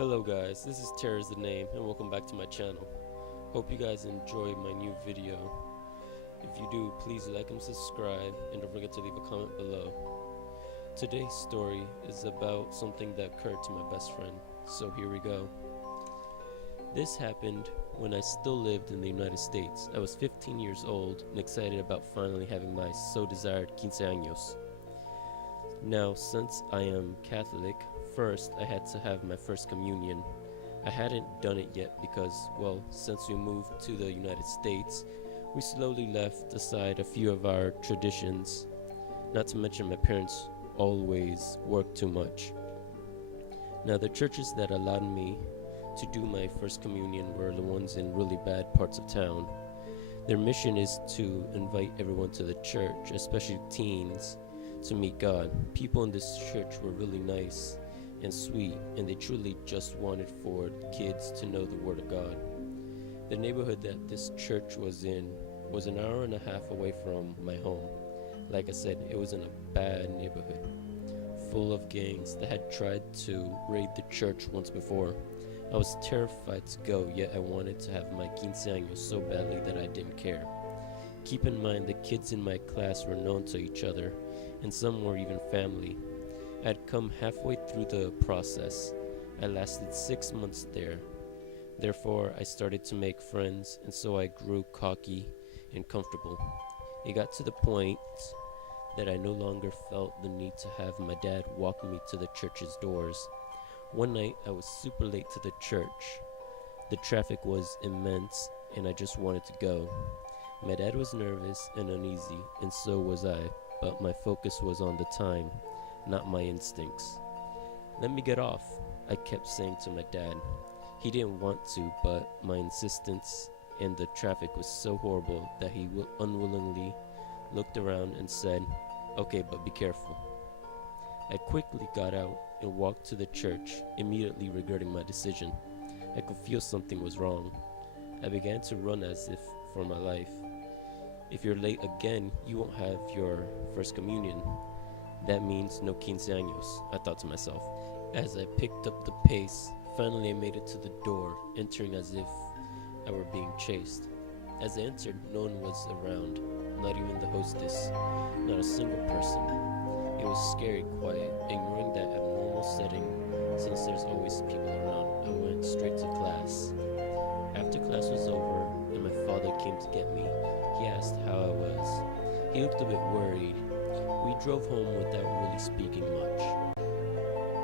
Hello guys, this is Terror is the name and welcome back to my channel. Hope you guys enjoy my new video. If you do, please like and subscribe and don't forget to leave a comment below. Today's story is about something that occurred to my best friend, so here we go. This happened when I still lived in the United States. I was 15 years old and excited about finally having my so desired 15 años. Now, since I am Catholic, first I had to have my first communion. I hadn't done it yet because, well, since we moved to the United States, we slowly left aside a few of our traditions. Not to mention my parents always worked too much. Now, the churches that allowed me to do my first communion were the ones in really bad parts of town. Their mission is to invite everyone to the church, especially teens, to meet God. People in this church were really nice and sweet, and they truly just wanted for kids to know the Word of God. The neighborhood that this church was in was an hour and a half away from my home. Like I said, it was in a bad neighborhood, full of gangs that had tried to raid the church once before. I was terrified to go, yet I wanted to have my 15 años so badly that I didn't care. Keep in mind, the kids in my class were known to each other, and some were even family. I had come halfway through the process. I lasted 6 months there. Therefore, I started to make friends, and so I grew cocky and comfortable. It got to the point that I no longer felt the need to have my dad walk me to the church's doors. One night, I was super late to the church. The traffic was immense, and I just wanted to go. My dad was nervous and uneasy, and so was I, but my focus was on the time, not my instincts. "Let me get off," I kept saying to my dad. He didn't want to, but my insistence and the traffic was so horrible that he unwillingly looked around and said, "Okay, but be careful." I quickly got out and walked to the church, immediately regretting my decision. I could feel something was wrong. I began to run as if for my life. If you're late again, you won't have your first communion. That means no 15 años, I thought to myself. As I picked up the pace, finally I made it to the door, entering as if I were being chased. As I entered, no one was around, not even the hostess, not a single person. It was scary quiet. Ignoring that abnormal setting, since there's always people around, I went straight to class. After class was over and my father came to get me, he asked how I was. He looked a bit worried. We drove home without really speaking much.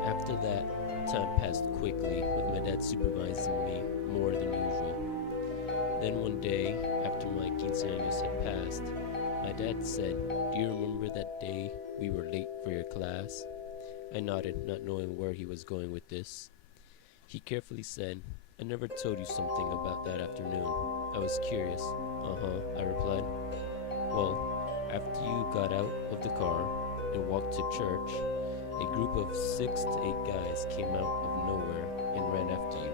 After that, time passed quickly, with my dad supervising me more than usual. Then one day, after my 15 años had passed, my dad said, "Do you remember that day we were late for your class?" I nodded, not knowing where he was going with this. He carefully said, "I never told you something about that afternoon." I was curious. I replied. "Well, after you got out of the car and walked to church, a group of 6 to 8 guys came out of nowhere and ran after you."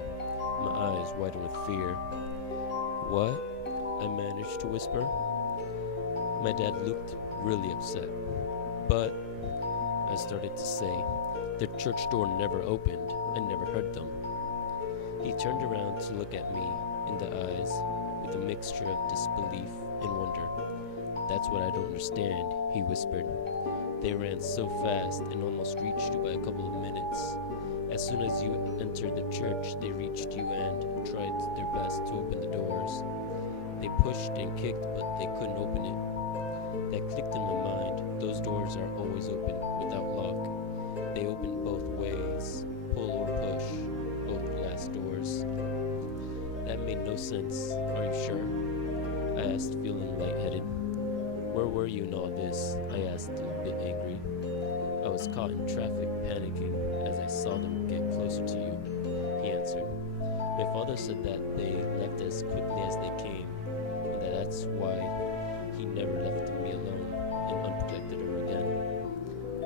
My eyes widened with fear. "What?" I managed to whisper. My dad looked really upset. "But," I started to say, "the church door never opened. I never heard them." He turned around to look at me in the eyes with a mixture of disbelief and wonder. "That's what I don't understand," he whispered. "They ran so fast and almost reached you by a couple of minutes. As soon as you entered the church, they reached you and tried their best to open the doors. They pushed and kicked, but they couldn't open it." That clicked in my mind. Those doors are always open without lock. They open both ways, pull or push, both glass doors. That made no sense. "Are you sure?" I asked, feeling lightheaded. "Where were you in all this?" I asked, a bit angry. "I was caught in traffic, panicking as I saw them get closer to you," he answered. "My father said that they left as quickly as they came, and that's why he never left me alone and unprotected ever again."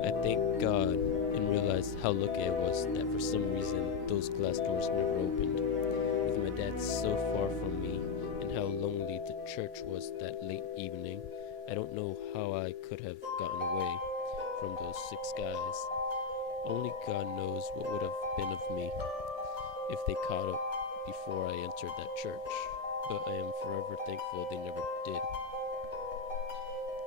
I thanked God and realized how lucky I was that for some reason those glass doors never opened. With my dad so far from me and how lonely the church was that late evening, I don't know how I could have gotten away from those 6 guys. Only God knows what would have been of me. if they caught up before I entered that church, but I am forever thankful they never did.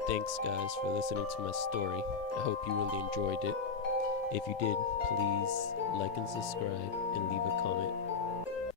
Thanks guys for listening to my story. I hope you really enjoyed it. If you did, please like and subscribe and leave a comment